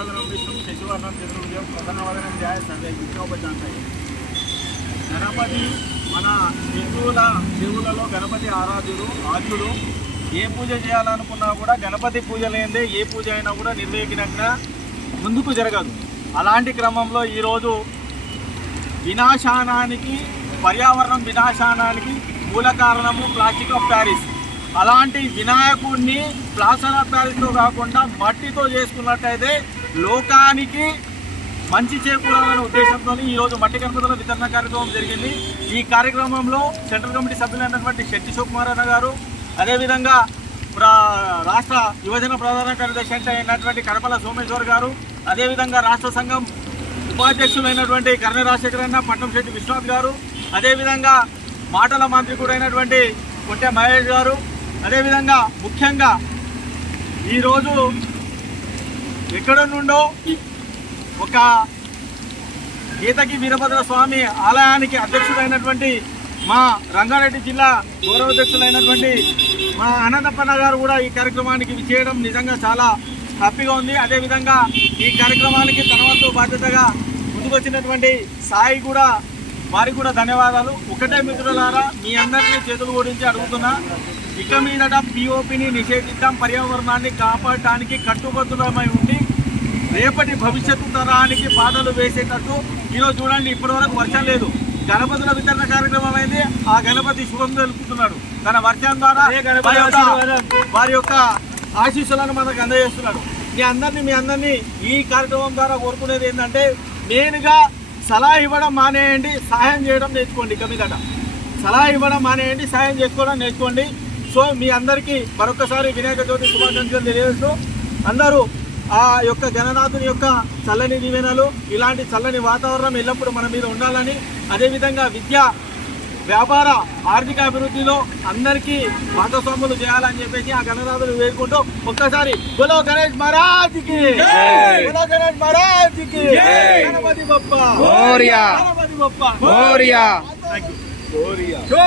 వరదనం విష్ణు శశివర్ణం చతుర్భుజం ప్రసన్నవదనం ధ్యాయ సర్వే విష్ణోపజాంతాయి గణపతి మన హిందువుల దేవులలో గణపతి ఆరాధ్యుడు ఆద్యుడు. ఏ పూజ చేయాలనుకున్నా కూడా గణపతి పూజ లేనిదే ఏ పూజ అయినా కూడా నిర్వేకినంగా ముందుకు జరగదు. అలాంటి క్రమంలో ఈరోజు వినాశానానికి పర్యావరణం వినాశానానికి మూల కారణము ప్లాస్టిక్ ఆఫ్ ప్యారిస్. అలాంటి వినాయకుడిని ప్లాస్టర్ ఆఫ్ ప్యారిస్తో కాకుండా మట్టితో చేసుకున్నట్టయితే లోకానికి మంచి చేకూరాలనే ఉద్దేశంతో ఈరోజు మట్టి గణపతుల వితరణ కార్యక్రమం జరిగింది. ఈ కార్యక్రమంలో సెంట్రల్ కమిటీ సభ్యులైనటువంటి శెట్టి శివకుమార్ అన్న గారు అదేవిధంగా రాష్ట్ర యువజన ప్రధాన కార్యదర్శి అంటే అయినటువంటి కడపల సోమేశ్వర్ గారు అదేవిధంగా రాష్ట్ర సంఘం ఉపాధ్యక్షులైనటువంటి కర్ణ రాజశేఖర అన్న పట్నంశెట్టి విశ్వనాథ్ గారు అదేవిధంగా మాటల మంత్రి కూడా అయినటువంటి కొట్టె మహేష్ గారు అదేవిధంగా ముఖ్యంగా ఈరోజు ఎక్కడ నుండో ఒక గీతకి వీరభద్ర స్వామి ఆలయానికి అధ్యక్షుడైనటువంటి మా రంగారెడ్డి జిల్లా గౌరవాధ్యక్షులైనటువంటి మా అనంతప్పన్న గారు కూడా ఈ కార్యక్రమానికి విచ్చేయడం నిజంగా చాలా హ్యాపీగా ఉంది. అదేవిధంగా ఈ కార్యక్రమానికి తన వంతు బాధ్యతగా ముందుకొచ్చినటువంటి సాయి కూడా వారికి కూడా ధన్యవాదాలు. ఒకటే మిత్రులారా మీ అందరినీ చేతులు ఓడించి అడుగుతున్నా ఇక మీదట పిఓపిని నిషేధిద్దాం పర్యావరణాన్ని కాపాడటానికి కట్టుబద్దులమై ఉండి రేపటి భవిష్యత్తు తరానికి బాధలు వేసేటట్టు ఈరోజు చూడండి ఇప్పటి వరకు వర్షం లేదు. గణపతుల వితరణ కార్యక్రమం అయింది ఆ గణపతి శుభం తెలుపుతున్నాడు. తన వర్షం ద్వారా వారి యొక్క- వారి యొక్క ఆశీస్సులను మనకు అందజేస్తున్నాడు. మీ అందరినీ మీ అందరినీ ఈ కార్యక్రమం ద్వారా కోరుకునేది ఏంటంటే మెయిన్గా సలహా ఇవ్వడం మానేయండి సహాయం చేయడం నేర్చుకోండి ఇక మీదట. సలహా ఇవ్వడం మానేయండి సహాయం చేసుకోవడం నేర్చుకోండి. సో మీ అందరికీ మరొకసారి వినాయక చవితి శుభాకాంక్షలు తెలియజేస్తూ అందరూ ఆ యొక్క గణనాథుని యొక్క చల్లని దీవెనలు ఇలాంటి చల్లని వాతావరణం ఎల్లప్పుడూ మన మీద ఉండాలని అదేవిధంగా విద్య వ్యాపార ఆర్థిక అభివృద్ధిలో అందరికీ భాగస్వాములు చేయాలని చెప్పేసి ఆ గణనాథులు వేడుకుంటూ ఒక్కసారి బులో గణేష్ మహారాజ్కి గణేష్ మహారాజ్కి గణపతి బప్ప మోరియా గణపతి యూ